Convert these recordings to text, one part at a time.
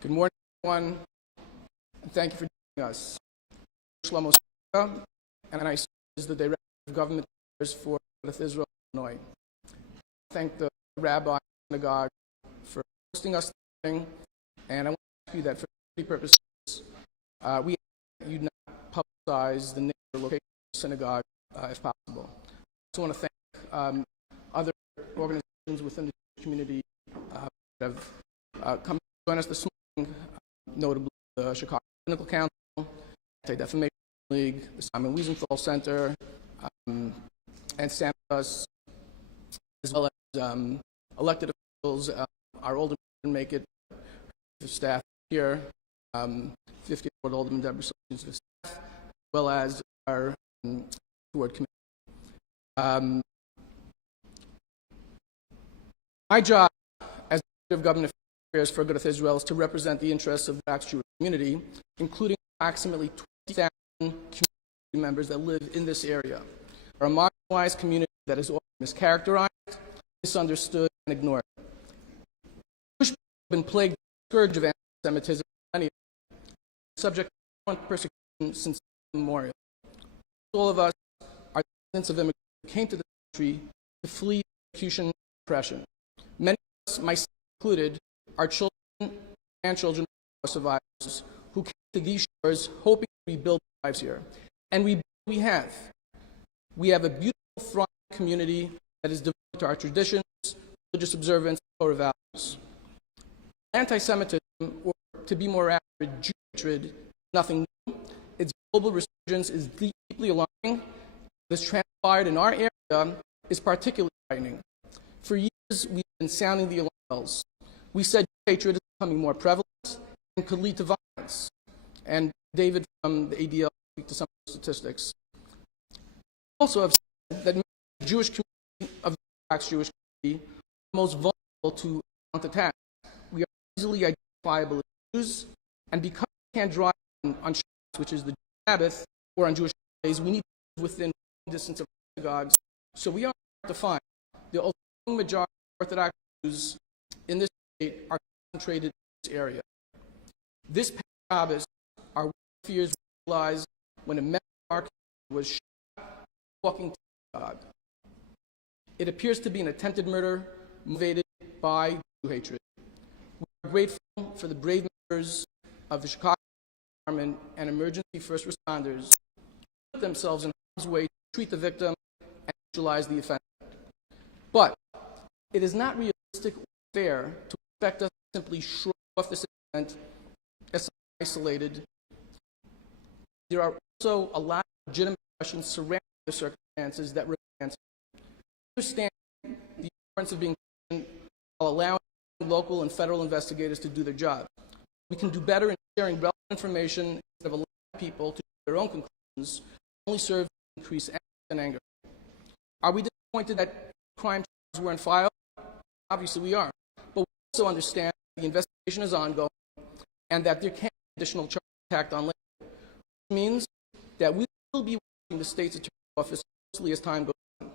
Good morning, everyone, and thank you for joining us. Shlomo and I serve as the Director of Government Affairs for Israel, Illinois. I thank the Rabbi and synagogue for hosting us this morning, and I want to ask you that for security purposes, we ask that you not publicize the name or location of the synagogue if possible. I also want to thank other organizations within the community that have come to join us this morning, notably the Chicago Clinical Council, Anti-Defamation League, the Simon Wiesenthal Center, and Santas, as well as elected officials. Our aldermen make it, the staff here, 50th Alderman Deborah Sullivan's the staff, as well as our board committee. My job as Director of Government Affairs for Good Israel is to represent the interests of the Orthodox Jewish community, including approximately 20,000 community members that live in this area. We're a marginalized community that is often mischaracterized, misunderstood, and ignored. Jewish people have been plagued with the scourge of anti-Semitism for many years, subject to persecution since memorial. All of us are descendants of immigrants who came to this country to flee persecution and oppression. Many of us, myself included, are children and grandchildren of survivors who came to these shores hoping to rebuild their lives here. And we have. We have a beautiful, thriving community that is devoted to our traditions, religious observance, and Torah values. Anti-Semitism, or to be more accurate, Jew hatred, is nothing new. Its global resurgence is deeply alarming. This transpired in our area is particularly frightening. For years, we've been sounding the alarm bells. We said hatred is becoming more prevalent and could lead to violence. And David from the ADL will speak to some of the statistics. We also have said that the Jewish community of the Orthodox Jewish community are most vulnerable to violent attacks. We are easily identifiable as Jews, and because we can't drive on Shabbos, which is the Jewish Sabbath, or on Jewish holidays, we need to live within distance of synagogues. So we are hard to find. The overwhelming majority of Orthodox Jews in this state are concentrated in this area. This past Shabbos, our fears were realized when a member of our community was shot walking to the synagogue. It appears to be an attempted murder motivated by Jew hatred. We are grateful for the brave members of the Chicago Department and emergency first responders who put themselves in harm's way to treat the victim and neutralize the offender. But it is not realistic or fair to expect us to simply shrug off this event as isolated. There are also a lot of legitimate questions surrounding the circumstances that remain unanswered. We understand the importance of being patient while allowing local and federal investigators to do their job. We can do better in sharing relevant information instead of allowing people to do their own conclusions, only serve to increase and anger. Are we disappointed that crime charges weren't filed? Obviously we are. But we also understand the investigation is ongoing and that there can be additional charges tacked on later, which means that we will be watching the state's attorney's office closely as time goes on.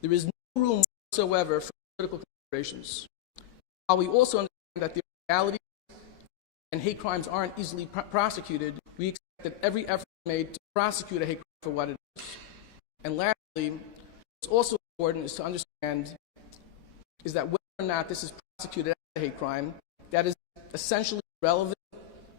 There is no room whatsoever for political considerations. While we also understand that the reality and hate crimes aren't easily prosecuted, we expect that every effort is made to prosecute a hate crime for what it is. And lastly, what's also important is to understand is that whether or not this is prosecuted as a hate crime, that is essentially irrelevant.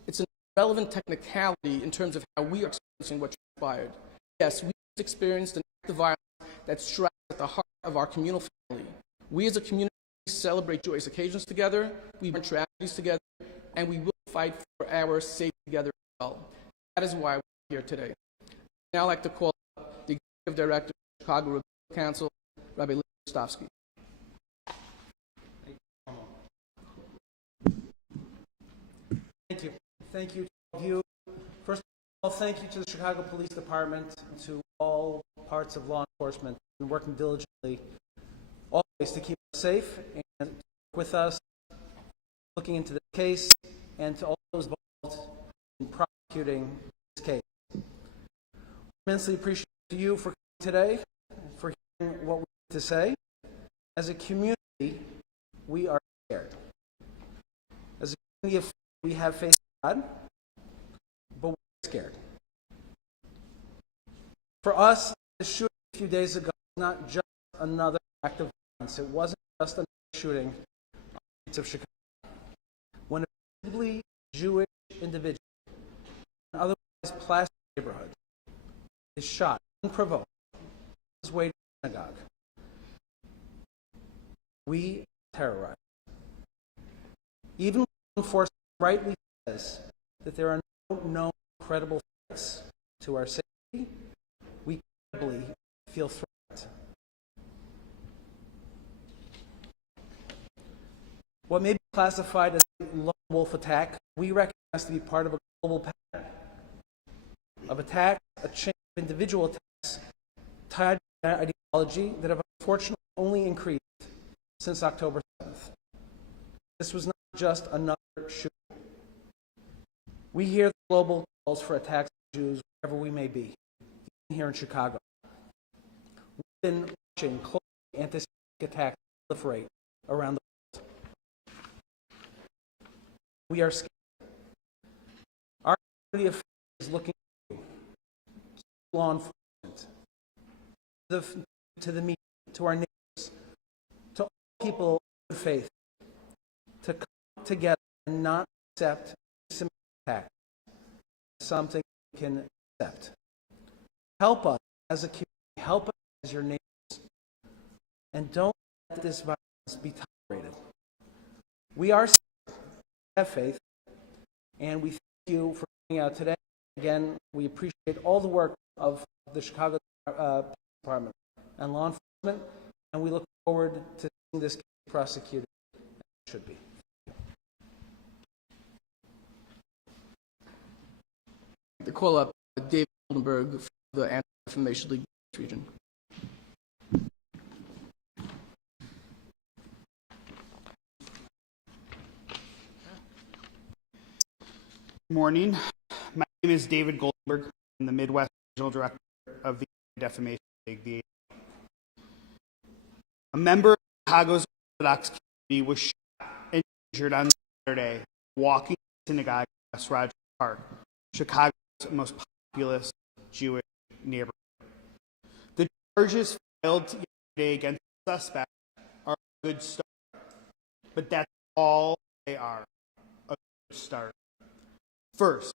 It's an irrelevant technicality in terms of how we are experiencing what transpired. Yes, we experienced an act of violence that strikes at the heart of our communal family. We as a community celebrate joyous occasions together, we burn tragedies together, and we will fight for our safety together as well. That is why we're here today. I'd now like to call up the Executive Director of the Chicago Rabbinical Council, Rabbi Listowski. Thank you. Thank you to all of you. First of all, thank you to the Chicago Police Department and to all parts of law enforcement who have been working diligently always to keep us safe and to work with us, looking into this case, and to all those involved in prosecuting this case. We're immensely appreciative to you for coming today, for hearing what we have to say. As a community, we are scared. As a community of We have faith in God, but we're scared. For us, the shooting a few days ago was not just another act of violence. It wasn't just another shooting on the streets of Chicago. When a visibly Jewish individual in an otherwise placid neighborhood is shot unprovoked on his way to the synagogue, we are terrorized. Even law enforcement rightly says that there are no known credible threats to our safety, we credibly feel threatened. What may be classified as a lone wolf attack, we recognize to be part of a global pattern of attacks, a chain of individual attacks tied to an ideology that have unfortunately only increased since October 7th. This was not just another shooting. We hear the global calls for attacks on Jews wherever we may be, even here in Chicago. We've been watching closely anti-Semitic attacks proliferate around the world. We are scared. Our community of faith is looking to law enforcement, to the media, to our neighbors, to all people of faith, to come together and not accept anti-Semitic attacks as something we can accept. Help us as a community, help us as your neighbors, and don't let this violence be tolerated. We are scared, have faith, and we thank you for coming out today. Again, we appreciate all the work of the Chicago Police Department and law enforcement, and we look forward to seeing this case prosecuted as it should be. To call up David Goldenberg for the Anti-Defamation League region. Good morning. My name is David Goldenberg. I'm the Midwest Regional Director of the Defamation League, the A member of Chicago's Orthodox community was shot and injured on Saturday walking to synagogue in West Rogers Park, Chicago's most populous Jewish neighborhood. The charges filed yesterday against the suspect are a good start, but that's all they are, a good start. First,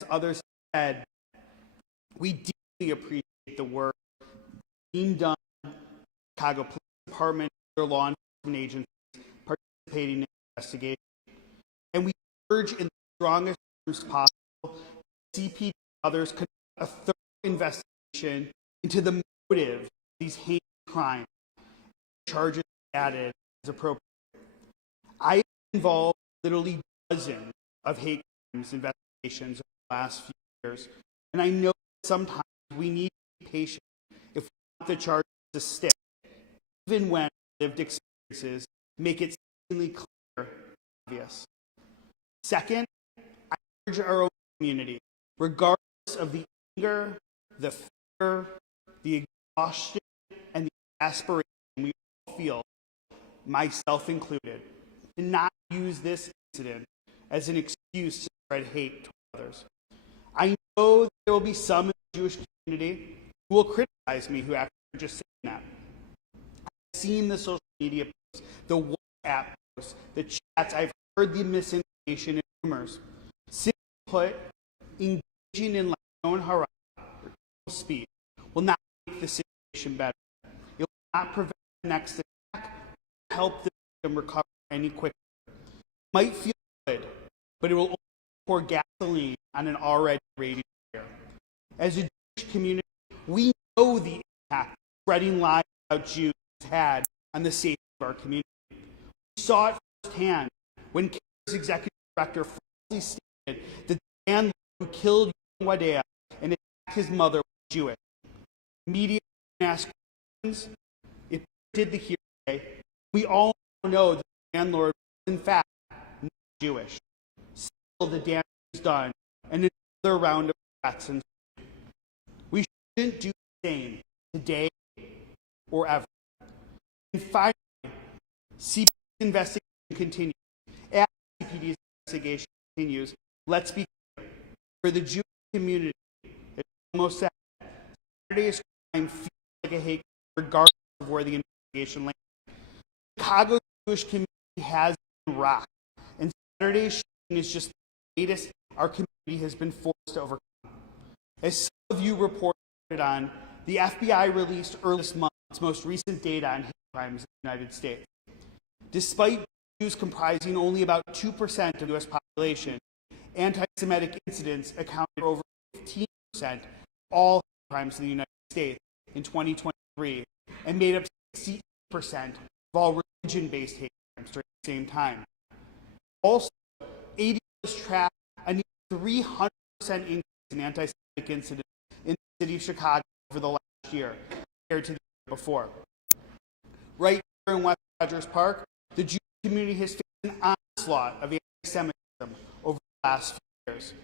as others said, we deeply appreciate the work being done by the Chicago Police Department and other law enforcement agencies participating in the investigation. And we urge in the strongest terms possible CPD and others conduct a thorough investigation into the motive of these heinous crimes and charges added as appropriate. I have been involved in literally dozens of hate crimes investigations over the last few years, and I know that sometimes we need to be patient if we want the charges to stick, even when lived experiences make it seemingly clear and obvious. Second, I urge our own community, regardless of the anger, the fear, the exhaustion, and the aspiration we all feel, myself included, to not use this incident as an excuse to spread hate toward others. I know that there will be some in the Jewish community who will criticize me who actually are just saying that. I've seen the social media posts, the WhatsApp posts, the chats, I've heard the misinformation and rumors. Simply put, engaging in lashon hara, or speech, will not make the situation better. It will not prevent the next attack or help the victim recover any quicker. It might feel good, but it will only pour gasoline on an already raging fire. As a Jewish community, we know the impact spreading lies about Jews has had on the safety of our community. We saw it firsthand when CARE's executive director falsely stated that the man who killed young Wadea and attacked his mother was Jewish. Media asked questions. It did the hearsay. We all know that the landlord was in fact not Jewish. Still, the damage is done, and another round of threats ensued. We shouldn't do the same today or ever. And finally, CPD's investigation continues. As CPD's investigation continues, let's be clear. For the Jewish community, it's almost said, Saturday's crime feels like a hate crime regardless of where the investigation lands. Chicago's Jewish community has been rocked, and Saturday's shooting is just the latest our community has been forced to overcome. As some of you reported on, the FBI released earlier this month its most recent data on hate crimes in the United States. Despite Jews comprising only about 2% of the U.S. population, anti-Semitic incidents accounted for over 15% of all hate crimes in the United States in 2023 and made up 60% of all religion-based hate crimes during the same time. Also, ADL tracked a near 300% increase in anti-Semitic incidents in the city of Chicago over the last year compared to the year before. Right here in West Rogers Park, the Jewish community has faced an onslaught of anti-Semitism over the last few years.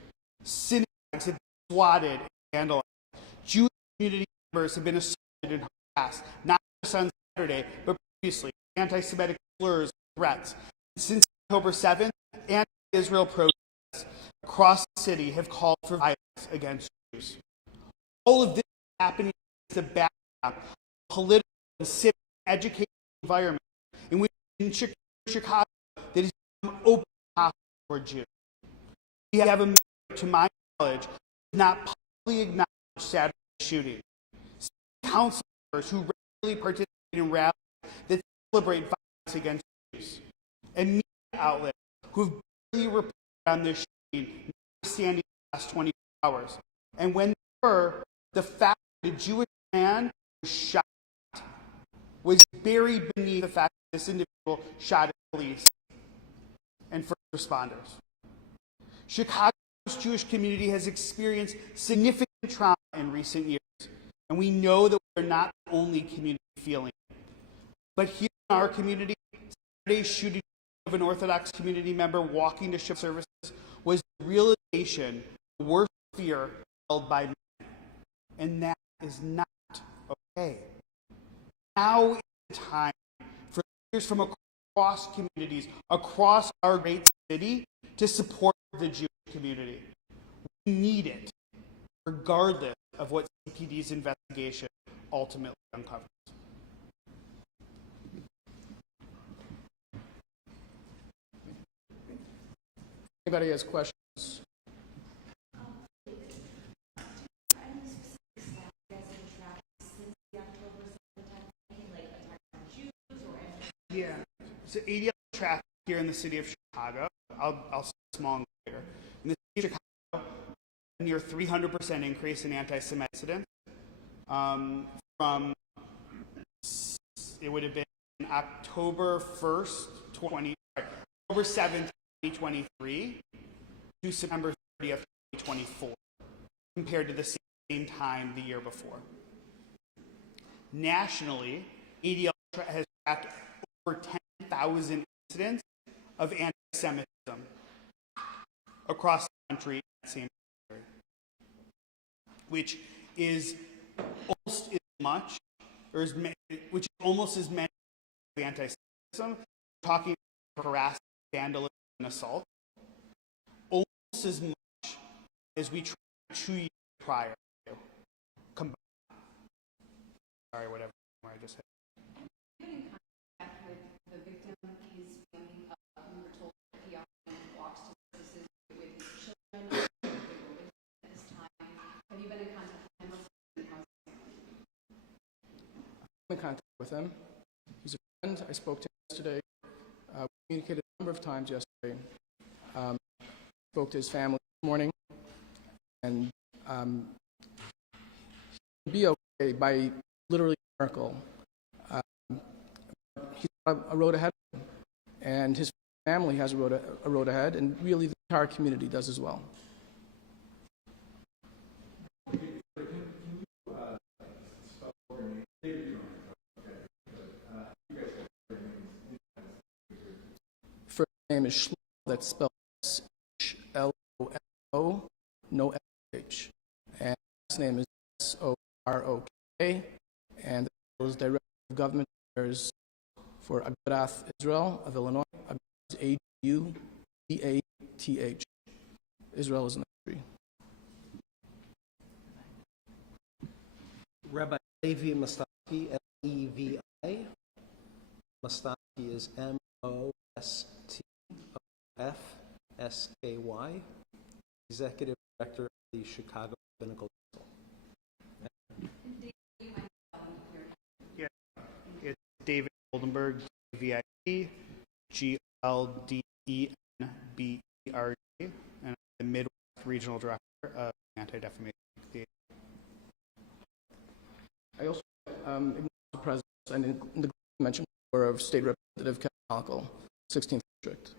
Synagogues have been swatted and vandalized. Jewish community members have been assaulted and harassed, not just on Saturday, but previously, anti-Semitic slurs and threats. Since October 7th, anti-Israel protests across the city have called for violence against Jews. All of this is happening against the backdrop of a political and civic educational environment in which in Chicago that has become open hostile toward Jews. We have a mayor, to my knowledge, who has not publicly acknowledged Saturday's shooting. City council members who regularly participate in rallies that celebrate violence against Jews. And media outlets who have barely reported on this shooting, notwithstanding the last 24 hours. And when they were, the fact that a Jewish man was shot was buried beneath the fact that this individual shot at police and first responders. Chicago's Jewish community has experienced significant trauma in recent years, and we know that we are not the only community feeling it. But here in our community, Saturday's shooting of an Orthodox community member walking to ship services was the realization of the worst fear held by men. And that is not okay. Now is the time for leaders from across communities, across our great city, to support the Jewish community. We need it, regardless of what CPD's investigation ultimately uncovers. Anybody has questions? Yeah. So ADL traffic here in the city of Chicago, I'll say small and bigger. In the city of Chicago, a near 300% increase in anti-Semitic incidents from, it would have been October 1st, October 7th, 2023 to September 30th, 2024, compared to the same time the year before. Nationally, ADL has tracked over 10,000 incidents of anti-Semitism across the country in that same period, which is almost as much, which is almost as many anti-Semitism. We're talking about harassment, vandalism, and assault, almost as much as we tried 2 years prior to combined. Sorry, whatever I just said. Have you been in contact with the victim, his family? We were told that he often walks to services with his children at this time. Have you been in contact with him? I'm in contact with him. He's a friend. I spoke to him yesterday. We communicated a number of times yesterday. Spoke to his family this morning, and he'll be okay by literally a miracle. He's got a road ahead of him, and his family has a road ahead, and really the entire community does as well. First name is Shlomo, that's spelled S-H-L-O-M-O, no S-H. And last name is S-O-R-O-K, and the is Director of Government Affairs for Agudath Israel of Illinois. Agudath is A-U-D-A-T Israel is in the country. Rabbi Levi Mostafi, Levi. Mostafi is Mostofsky, Executive Director of the Chicago Rabbinical Council. Yeah, it's David Goldenberg, VIP, GLDENBERG, and I'm the Midwest Regional Director of Anti-Defamation. I also acknowledge the presence and in the mentioned before of State Representative Kevin Malkel, 16th District.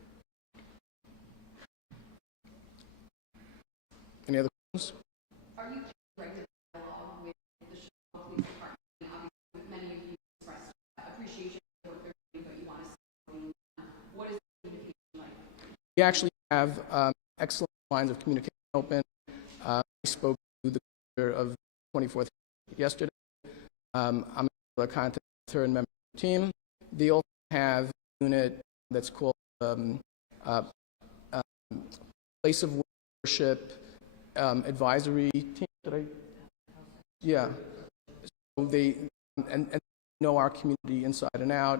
Any other questions? Are you regular dialogue with the Chicago Police Department? Obviously, many of you expressed appreciation for what they're doing, but you want to see more. What is the communication like? We actually have excellent lines of communication open. I spoke to the commander of 24th yesterday. I'm in regular contact with her and member of the team. They also have a unit that's called Place of Worship Advisory Team. Yeah. So they and know our community inside and out.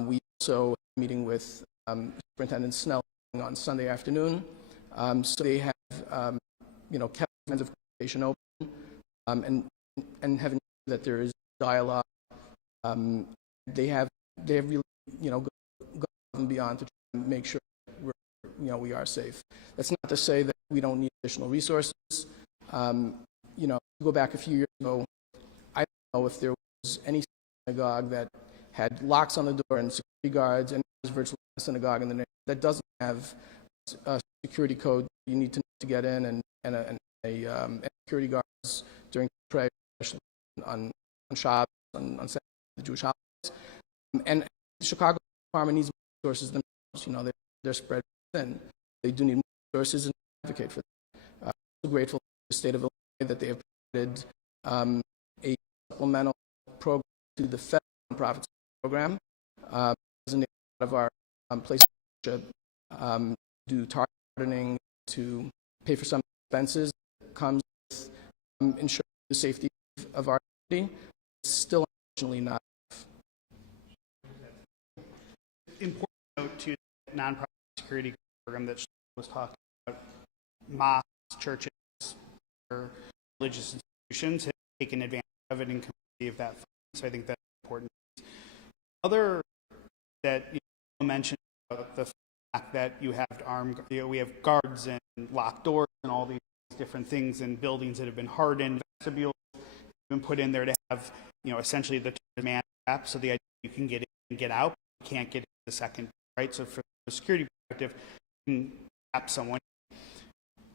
We also have a meeting with Superintendent Snell on Sunday afternoon. So they have kept lines of communication open and having that there is dialogue. They have really gone above and beyond to try and make sure that we are safe. That's not to say that we don't need additional resources. Go back a few years ago, I don't know if there was any synagogue that had locks on the door and security guards, and it was virtually a synagogue in the neighborhood that doesn't have a security code you need to get in, and security guards during prayer, especially on Shabbos, on the Jewish holidays. And the Chicago Department needs more resources themselves. They're spread thin. They do need more resources and advocate for them. I'm so grateful to the state of Illinois that they have provided a supplemental program to the federal nonprofit program. As a lot of our place of worship do targeting to pay for some expenses that comes with ensuring the safety of our community. It's still unfortunately not Important note to the nonprofit security program that was talking about. Mosques, churches, or religious institutions have taken advantage of it in community of that fund. So I think that's important. Other that you mentioned about the fact that you have we have guards and locked doors and all these different things in buildings that have been hardened, vestibules have been put in there to have essentially the man trap, so the idea you can get in and get out, but you can't get in the second, right? So from a security perspective, you can trap someone.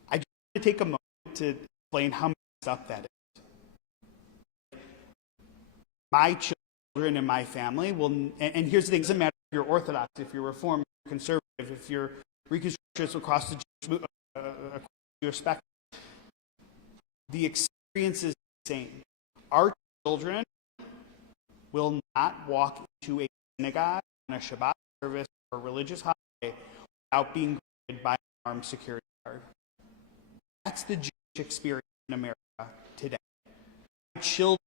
I just want to take a moment to explain how messed up that is. My children and my family will, and here's the thing: it doesn't matter if you're Orthodox, if you're Reformed, if you're conservative, if you're Reconstructionist across the Jewish spectrum. The experience is the same. Our children will not walk into a synagogue on a Shabbat service or a religious holiday without being greeted by an armed security guard. That's the Jewish experience in America today. My children,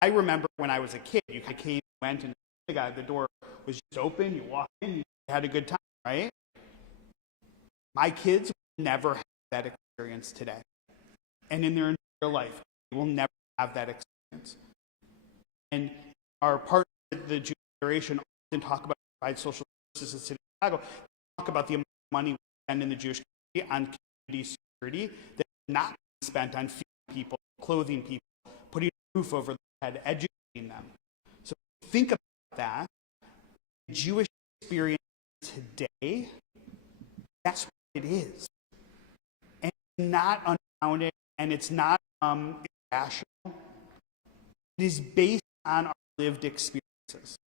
I remember when I was a kid, you came, went into the synagogue, the door was just open, you walked in, you had a good time, right? My kids will never have that experience today. And in their entire life, they will never have that experience. And our partners at the Jewish Federation often talk about provide social services in the city of Chicago. They talk about the amount of money we spend in the Jewish community on community security that is not being spent on feeding people, clothing people, putting a roof over their head, educating them. So think about that. The Jewish experience today, that's what it is. And it's not unfounded, and it's not irrational. It is based on our lived experiences.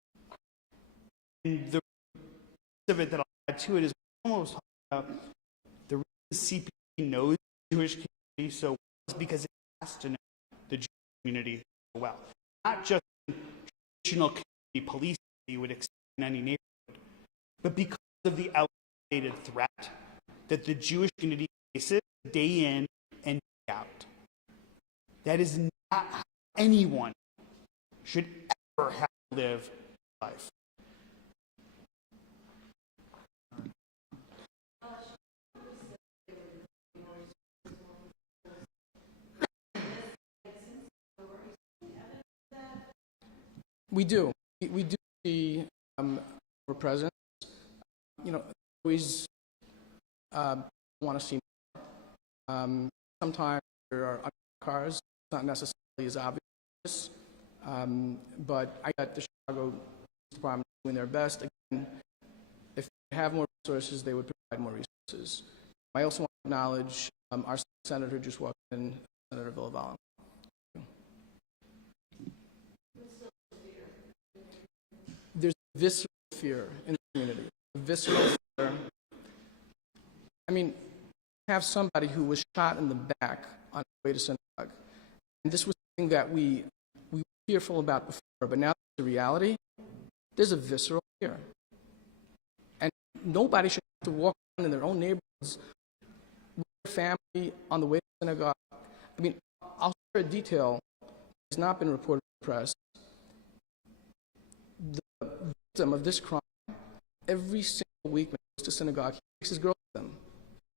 And the piece of it that I'll add to it is almost the reason CPD knows the Jewish community so well is because it has to know the Jewish community so well. Not just traditional community policing you would expect in any neighborhood, but because of the elevated threat that the Jewish community faces day in and day out. That is not how anyone should ever have to live life. We do. We do see more presence. You know, always want to see more. Sometimes there are cars. It's not necessarily as obvious. But I got the Chicago Police Department doing their best. Again, if they have more resources, they would provide more resources. I also want to acknowledge our senator who just walked in, Senator Villavala. There's visceral fear in the community. Visceral fear. I mean, have somebody who was shot in the back on the way to synagogue. And this was something that we were fearful about before, but now the reality, there's a visceral fear. And nobody should have to walk around in their own neighborhoods with their family on the way to synagogue. I mean, I'll share a detail that has not been reported in the press. The victim of this crime, every single week when he goes to synagogue, he takes his girls with him,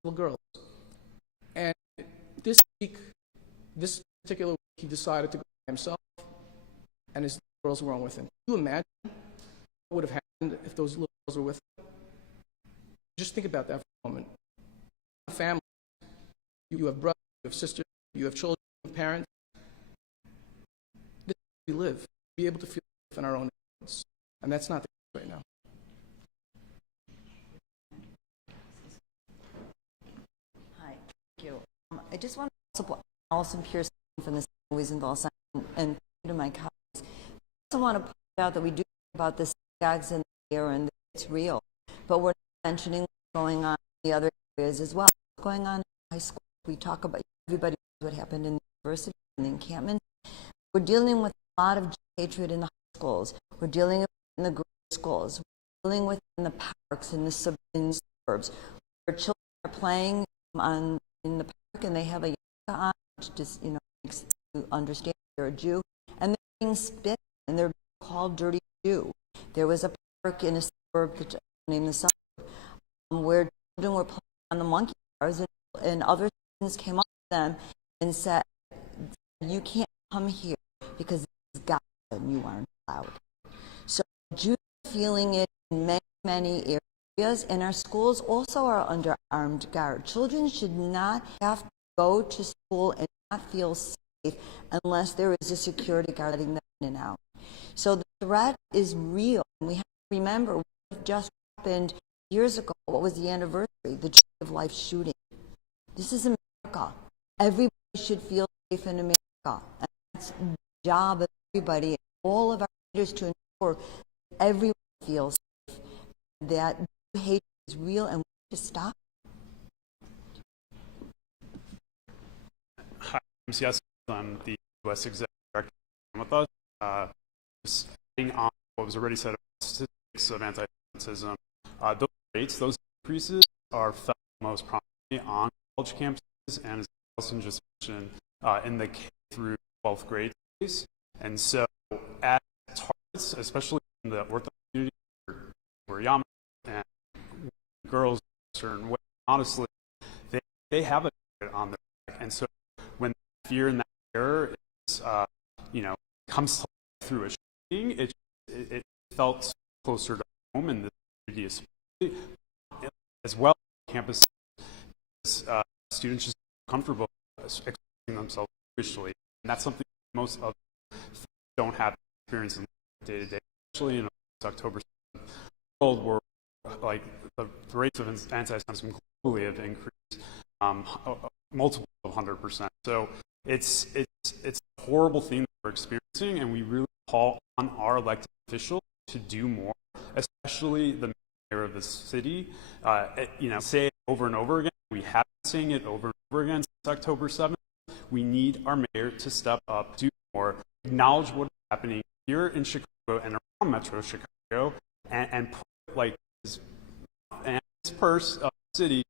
little girls. And this week, this particular week, he decided to go by himself, and his girls were on with him. Can you imagine what would have happened if those little girls were with him? Just think about that for a moment. Family, you have brothers, you have sisters, you have children, you have parents. This is where we live, be able to feel safe in our own neighborhoods. And that's not the case right now. Hi, thank you. I just want to support Allison Pearson from the Wiesenthal Center and to my colleagues. I also want to point out that we do talk about the synagogues in the air and it's real, but we're not mentioning what's going on in the other areas as well. What's going on in high school? We talk about, everybody knows what happened in the university and the encampments. We're dealing with a lot of hatred in the high schools. We're dealing with it in the grade schools. We're dealing with it in the parks in the suburbs where children are playing in the park and they have a yarmulke on, which just makes you understand they're a Jew, and they're being spit and they're being called dirty Jew. There was a park in a suburb named the suburb where children were playing on the monkey bars, and other students came up to them and said, "You can't come here because this is God and you aren't allowed." So Jews are feeling it in many, many areas, and our schools also are under armed guard. Children should not have to go to school and not feel safe unless there is a security guard letting them in and out. So the threat is real, and we have to remember what just happened years ago. What was the anniversary? The Tree of Life shooting. This is America. Everybody should feel safe in America. And that's the job of everybody, all of our leaders, to ensure that everyone feels safe, that hate is real, and we need to stop. Hi, yes, I'm the U.S. Executive Director with us. Just adding on what was already said about statistics of anti-Semitism, those increases are felt most prominently on college campuses, and as Allison just mentioned, in the K through 12th grade space. And so, as targets, especially in the Orthodox community, where Yama and girls in a certain way, honestly, they have a target on their back. And so, when fear and that terror is, comes to life through a shooting, it felt closer to home in the community, especially as well as campus. Students just comfortable expressing themselves officially, and that's something most of them don't have experience in day to day, especially in October 7th world where like the rates of anti-Semitism globally have increased multiple of 100%. So it's a horrible thing that we're experiencing, and we really call on our elected officials to do more, especially the mayor of the city. Say it over and over again. We have been saying it over and over again since October 7th. We need our mayor to step up, do more, acknowledge what is happening here in Chicago and around Metro Chicago, and put like his purse of the city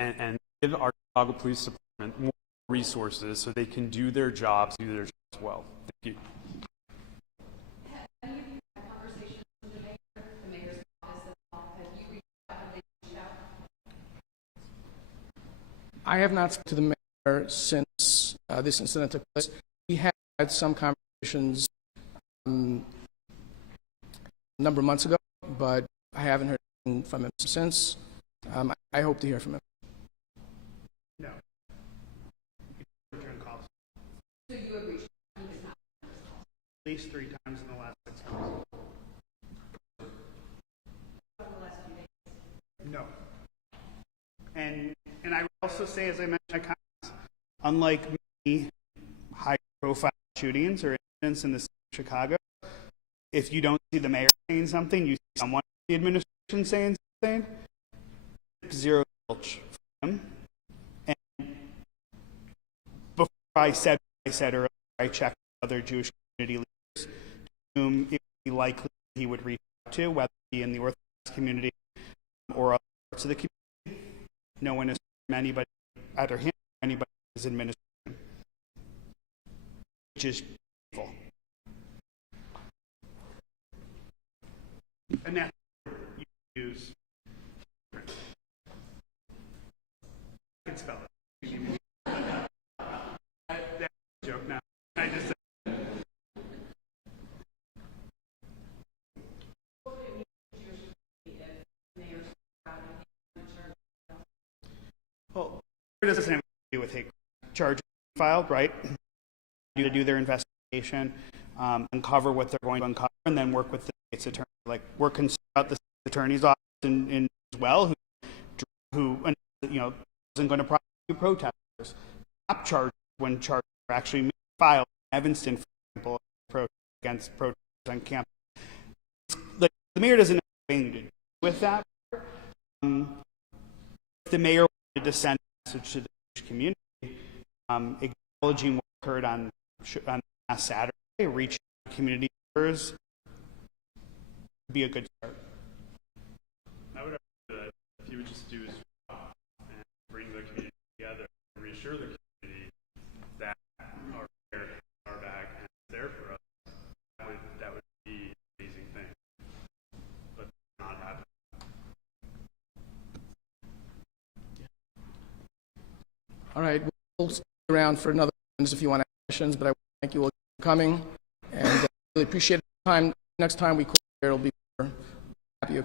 and give our Chicago Police Department more resources so they can do their jobs well. Thank you. Have you had conversations with the mayor, the mayor's office at all? Have you reached out? Have they reached out? I have not spoken to the mayor since this incident took place. We had some conversations a number of months ago, but I haven't heard anything from him since. I hope to hear from him. No. Return calls. So you have reached out, he has not. At least 3 times in the last 6 months. No. And I would also say, as I mentioned in my comments, unlike many high-profile shootings or incidents in the city of Chicago, if you don't see the mayor saying something, you see someone in the administration saying something, zero zilch for him. And before I said what I said earlier, I checked with other Jewish community leaders whom it would be likely he would reach out to, whether it be in the Orthodox community or other parts of the community. No one has from anybody, either him or anybody in his administration, which is painful. And that's what you use. I can spell it. That's a joke now. I just said. Well, it doesn't have to do with hate charges filed, right? Do their investigation, uncover what they're going to uncover, and then work with the state's attorney. Like, we're concerned about the state's attorney's office in as well, who isn't going to prosecute protesters. Top charges when charges are actually filed in Evanston, for example, against protesters on campus. Like, the mayor doesn't have anything to do with that. If the mayor wanted to send a message to the Jewish community, acknowledging what occurred on last Saturday, reaching community members, would be a good start. I would argue that if you would just do his job and bring the community together and reassure the community that our mayor has our back and is there for us, that would be an amazing thing. But it's not happening. All right, we'll stick around for another minutes if you want to ask questions, but I thank you all for coming, and really appreciate the time. Next time we call here, it'll be more happy.